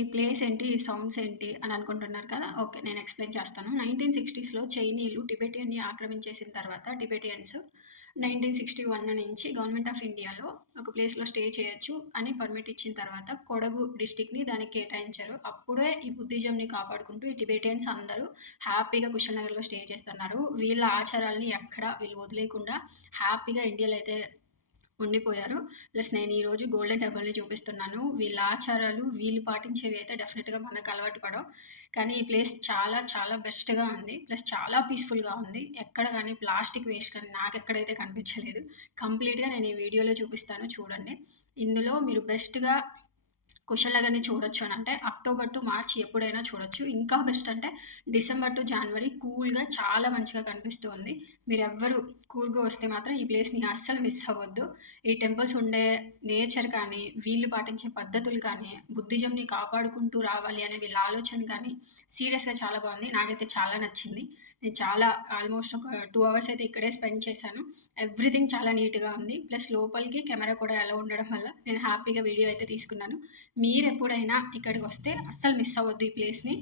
అసలు ఈ ప్లేస్ ఏంటి? ఈ సౌండ్స్ ఏంటి? అని అనుకుంటున్నారు కదా! ఓకే. నేను ఎక్స్‌ప్లెయిన్ చేస్తాను. 1960స్‌లో చైనీయులు టిబెటియన్‌ని ఆక్రమించేసిన తర్వాత టిబెటియన్స్ 1961 నుంచి గవర్నమెంట్ ఆఫ్ ఇండియాలో ఒక ప్లేస్‌లో స్టే చేయొచ్చు అని పర్మిట్ ఇచ్చిన తర్వాత కొడగు డిస్ట్రిక్ట్‌ని దానికి కేటాయించారు. అప్పుడే ఈ బుద్ధిజంని కాపాడుకుంటూ ఈ టిబెటియన్స్ అందరూ హ్యాపీగా కుషల్ నగర్‌లో స్టే చేస్తున్నారు. వీళ్ళ ఆచారాల్ని ఎక్కడ వీళ్ళు వదిలేయకుండా హ్యాపీగా ఇండియాలో అయితే ఉండిపోయారు. ప్లస్ నేను ఈరోజు గోల్డెన్ టెంపుల్‌ని చూపిస్తున్నాను. వీళ్ళ ఆచారాలు వీళ్ళు పాటించేవి అయితే డెఫినిట్‌గా మనకు అలవాటు పడవు. కానీ ఈ ప్లేస్ చాలా చాలా బెస్ట్‌గా ఉంది. ప్లస్ చాలా పీస్‌ఫుల్‌గా ఉంది. ఎక్కడ గాని ప్లాస్టిక్ వేస్ట్ కానీ నాకెక్కడైతే కనిపించలేదు. కంప్లీట్‌గా నేను ఈ వీడియోలో చూపిస్తాను చూడండి. ఇందులో మీరు బెస్ట్‌గా కుశలనగర్‌ని చూడొచ్చు అనంటే అక్టోబర్ టు మార్చ్ ఎప్పుడైనా చూడొచ్చు. ఇంకా బెస్ట్ అంటే డిసెంబర్ టు జాన్వరి కూల్‌గా చాలా మంచిగా కనిపిస్తూ ఉంది. మీరెవ్వరు కూర్గ్‌గా వస్తే మాత్రం ఈ ప్లేస్‌ని అస్సలు మిస్ అవ్వద్దు. ఈ టెంపుల్స్ ఉండే నేచర్ కానీ, వీళ్ళు పాటించే పద్ధతులు కానీ, బుద్ధిజంని కాపాడుకుంటూ రావాలి అనే వీళ్ళ ఆలోచన కానీ సీరియస్‌గా చాలా బావుంది. నాకైతే చాలా నచ్చింది. నేను చాలా ఆల్మోస్ట్ ఒక 2 అవర్స్ అయితే ఇక్కడే స్పెండ్ చేశాను. ఎవ్రీథింగ్ చాలా నీట్‌గా ఉంది. ప్లస్ లోపలికి కెమెరా కూడా అలో ఉండడం వల్ల నేను హ్యాపీగా వీడియో అయితే తీసుకున్నాను. మీరెప్పుడైనా ఇక్కడికొస్తే అస్సలు మిస్ అవ్వద్దు ఈ ప్లేస్‌ని.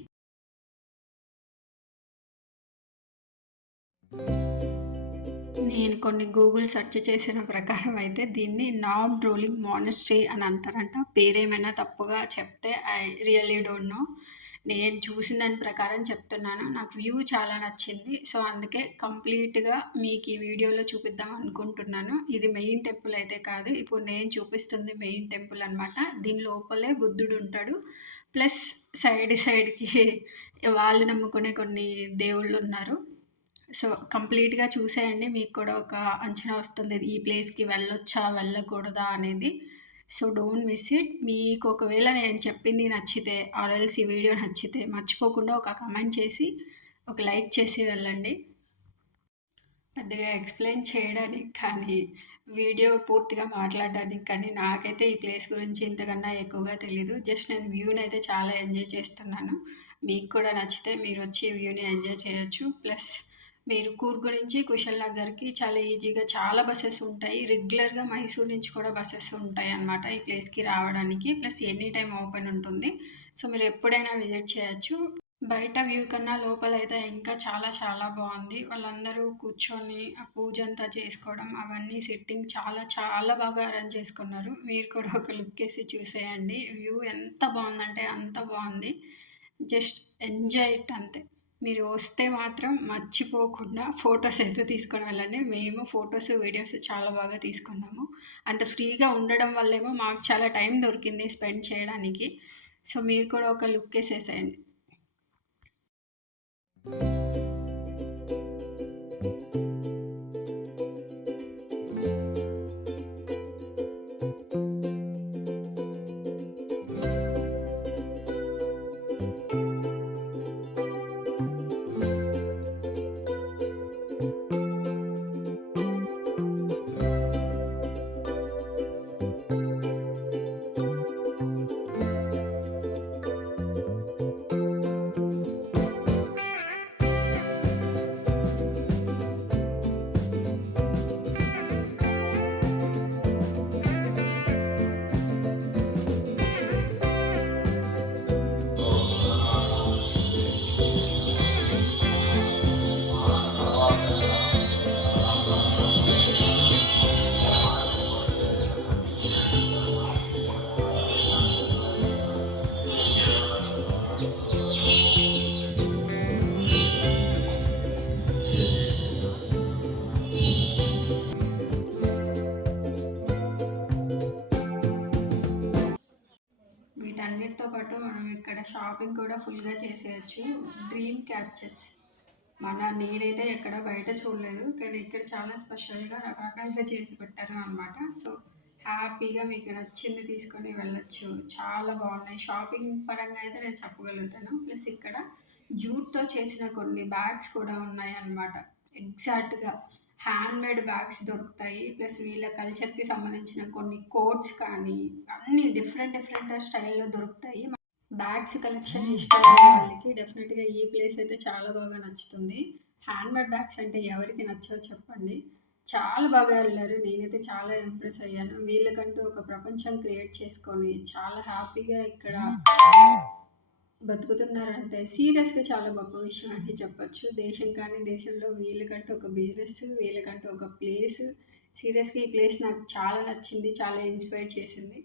నేను కొన్ని గూగుల్ సెర్చ్ చేసిన ప్రకారం అయితే దీన్ని నామ్ డ్రోలింగ్ మానెస్ట్రీ అని అంటారంట. పేరేమైనా తప్పుగా చెప్తే ఐ రియల్లీ డోంట్ నో. నేను చూసిన దాని ప్రకారం చెప్తున్నాను. నాకు వ్యూ చాలా నచ్చింది. సో, అందుకే కంప్లీట్‌గా మీకు ఈ వీడియోలో చూపిద్దాం అనుకుంటున్నాను. ఇది మెయిన్ టెంపుల్ అయితే కాదు. ఇప్పుడు నేను చూపిస్తుంది మెయిన్ టెంపుల్ అనమాట. దీని లోపలే బుద్ధుడుంటాడు. ప్లస్ సైడ్‌కి వాళ్ళు నమ్ముకునే కొన్ని దేవుళ్ళున్నారు. సో, కంప్లీట్‌గా చూసేయండి. మీకు కూడా ఒక అంచనా వస్తుంది. ఈ ప్లేస్‌కి వెళ్ళొచ్చా? వెళ్ళకూడదా? అనేది. So, don't miss it. మీకు ఒకవేళ నేను చెప్పింది నచ్చితే ఆర్ ఎల్స్ ఈ వీడియో నచ్చితే మర్చిపోకుండా ఒక కామెంట్ చేసి, ఒక లైక్ చేసి వెళ్ళండి. పెద్దగా ఎక్స్‌ప్లెయిన్ చేయడానికి కానీ, వీడియో పూర్తిగా మాట్లాడడానికి కానీ నాకైతే ఈ ప్లేస్ గురించి ఇంతకన్నా ఎక్కువగా తెలీదు. జస్ట్ నేను వ్యూనైతే చాలా ఎంజాయ్ చేస్తున్నాను. మీకు కూడా నచ్చితే మీరొచ్చి ఈ వ్యూని ఎంజాయ్ చేయొచ్చు. ప్లస్ మీరు కూర్గ్ నుంచి కుశల్ నగర్‌కి చాలా ఈజీగా చాలా బసెస్ ఉంటాయి. రెగ్యులర్‌గా మైసూర్ నుంచి కూడా బసెస్ ఉంటాయన్నమాట ఈ ప్లేస్‌కి రావడానికి. ప్లస్ ఎనీ టైమ్ ఓపెన్ ఉంటుంది. సో, మీరు ఎప్పుడైనా విజిట్ చేయొచ్చు. బయట వ్యూ కన్నా లోపలైతే ఇంకా చాలా చాలా బావుంది. వాళ్ళందరూ కూర్చొని ఆ పూజంతా చేసుకోవడం, అవన్నీ సిట్టింగ్ చాలా చాలా బాగా అరేంజ్ చేసుకున్నారు. మీరు కూడా ఒక లుక్కేసి చూసేయండి. వ్యూ ఎంత బావుందంటే అంత బావుంది. జస్ట్ ఎంజాయ్ ఇట్ అంతే. మీరు వస్తే మాత్రం మర్చిపోకుండా ఫోటోస్ అయితే తీసుకొని వెళ్ళండి. మేము ఫోటోస్, వీడియోస్ చాలా బాగా తీసుకున్నాము. అంత ఫ్రీగా ఉండడం వల్లేమో మాకు చాలా టైం దొరికింది స్పెండ్ చేయడానికి. సో, మీరు కూడా ఒక లుక్కేసేసేయండి. వీటన్నిటితో పాటు మనం ఇక్కడ షాపింగ్ కూడా ఫుల్‌గా చేసేయొచ్చు. డ్రీమ్ క్యాచెస్ నేనైతే ఎక్కడ బయట చూడలేదు. కానీ ఇక్కడ చాలా స్పెషల్‌గా రకరకాలుగా చేసి పెట్టారు అనమాట. సో, హ్యాపీగా మీకు నచ్చింది తీసుకొని వెళ్ళొచ్చు. చాలా బాగున్నాయి. షాపింగ్ పరంగా అయితే నేను చెప్పగలుగుతాను. ప్లస్ ఇక్కడ జూట్‌తో చేసిన కొన్ని బ్యాగ్స్ కూడా ఉన్నాయన్నమాట. ఎగ్జాక్ట్‌గా హ్యాండ్‌మేడ్ బ్యాగ్స్ దొరుకుతాయి. ప్లస్ వీళ్ళ కల్చర్‌కి సంబంధించిన కొన్ని కోట్స్ కానీ, అన్నీ డిఫరెంట్ డిఫరెంట్ స్టైల్‌లో దొరుకుతాయి. బ్యాగ్స్ కలెక్షన్ ఇష్టపడే వాళ్ళకి డెఫినెట్‌గా ఈ ప్లేస్ అయితే చాలా బాగా నచ్చుతుంది. హ్యాండ్‌మేడ్ బ్యాగ్స్ అంటే ఎవరికి నచ్చవో చెప్పండి. చాలా బాగా ఎళ్లారు. నేనైతే చాలా ఇంప్రెస్ అయ్యాను. వీళ్ళకంటూ ఒక ప్రపంచం క్రియేట్ చేసుకొని చాలా హ్యాపీగా ఇక్కడ బతుకుతున్నారంటే సీరియస్‌గా చాలా గొప్ప విషయం అని చెప్పొచ్చు. దేశం కానీ దేశంలో వీళ్ళకంటూ ఒక బిజినెస్, వీళ్ళకంటూ ఒక ప్లేస్. సీరియస్‌గా ఈ ప్లేస్ నాకు చాలా నచ్చింది. చాలా ఇన్‌స్పైర్ చేసింది.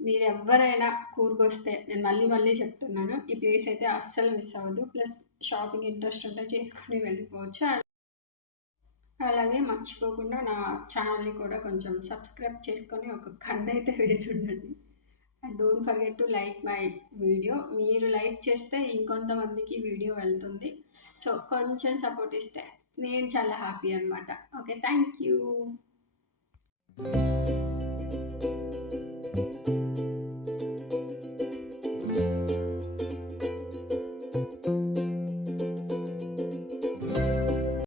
మీరెవ్వరైనా కూర్గొస్తే నేను మళ్ళీ మళ్ళీ చెప్తున్నాను. ఈ ప్లేస్ అయితే అస్సలు మిస్ అవ్వద్దు. ప్లస్ షాపింగ్ ఇంట్రెస్ట్ ఉంటే చేసుకొని వెళ్ళిపోవచ్చు. అలాగే మర్చిపోకుండా నా ఛానల్‌ని కూడా కొంచెం సబ్స్క్రైబ్ చేసుకొని ఒక గంటైతే వేసుండండి. And don't forget to like my video. మీరు లైక్ చేస్తే ఇంకొంతమందికి వీడియో వెళ్తుంది. సో, కొంచెం సపోర్ట్ ఇస్తే నేను చాలా హ్యాపీ అనమాట. ఓకే. Thank you.